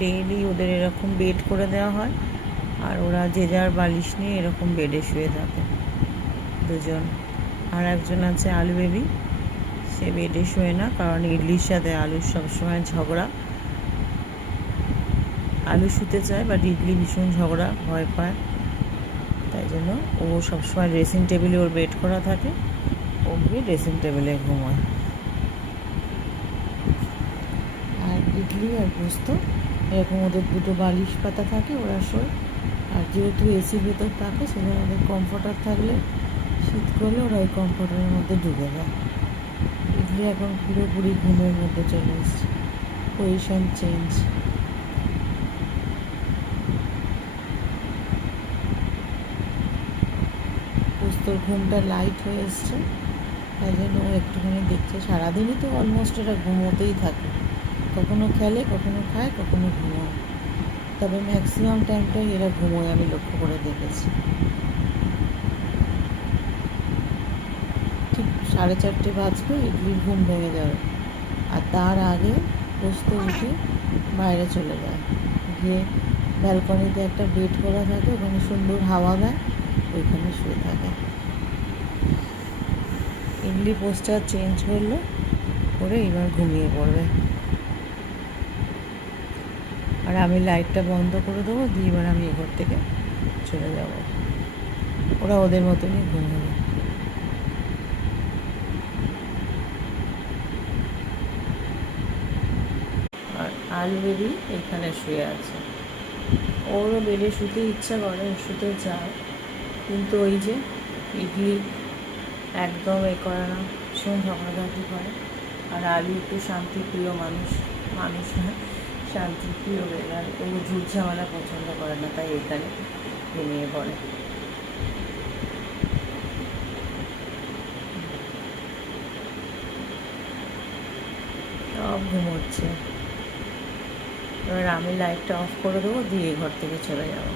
Daily ওদের এরকম bed করে দেওয়া হয়, আর ওরা যে যার বালিশ নিয়ে এরকম বেডে শুয়ে থাকে দুজন। আর একজন আছে আলু বেবি, সে বেডে শোয়ে না, কারণ ইডলির সাথে আলুর সবসময় ঝগড়া। আলু শুতে চায়, বাট ইডলি ভীষণ ঝগড়া, ভয় পায়, তাই জন্য ও সবসময় ড্রেসিং টেবিলে ওর বেড করা থাকে, ও গিয়ে ড্রেসিং টেবিলে ঘুমোয়। আর ইডলি আর পোস্ত এরকম ওদের দুটো বালিশ পাতা থাকে, ওরা শোয়। আর যেহেতু এসির ভেতর থাকে, সেখানে ওদের কমফর্টার থাকলে শীত করলে ওরা ওই কমফর্টারের মধ্যে ঢুকে যায়। ইডলি এখন পুরোপুরি ঘুমের মধ্যে চলে এসছে, পজিশন চেঞ্জ। পোস্তর ঘুমটা লাইট হয়ে এসছে, তাই জন্য ও একটুখানি দেখছে। সারাদিনই তো অলমোস্ট এরা ঘুমোতেই থাকে, কখনো খেলে, কখনো খায়, কখনো ঘুমোয়, তবে ম্যাক্সিমাম টাইমটাই এরা ঘুমোয়, আমি লক্ষ্য করে দেখেছি। ঠিক 4:30 বাজবে, ইডলির ঘুম ভেঙে যাবে, আর তার আগে পোস্ত উঠে বাইরে চলে যায়, গিয়ে ব্যালকনিতে একটা বেড করা থাকে, ওখানে সুন্দর হাওয়া দেয়, ওইখানে শুয়ে থাকে। ইডলি পোস্টার চেঞ্জ করলো, করে এবার ঘুমিয়ে পড়বে। আর আমি লাইটটা বন্ধ করে দেবো, দিয়ে এবার আমি এঘর থেকে চলে যাব, ওরা ওদের মতনই ঘুমাবে। আর আলু বেবি এখানে শুয়ে আছে, ওরও বেডে শুতে ইচ্ছা করে, শুতে চায়, কিন্তু ওই যে ইডলি একদম করে না, ভীষণ ঝগড়াঝাটি করে। আর আলু একটু শান্তিপ্রিয় মানুষ, মানুষ না, শান্তিপ্রিয় বেড়াল, ও ঝুট ঝামেলা পছন্দ করে না, তাই এখানে ঘুমিয়ে পড়ে। সব ঘুমোচ্ছে। এবার আমি লাইটটা অফ করে দেবো, দিয়ে ঘর থেকে চলে যাবো।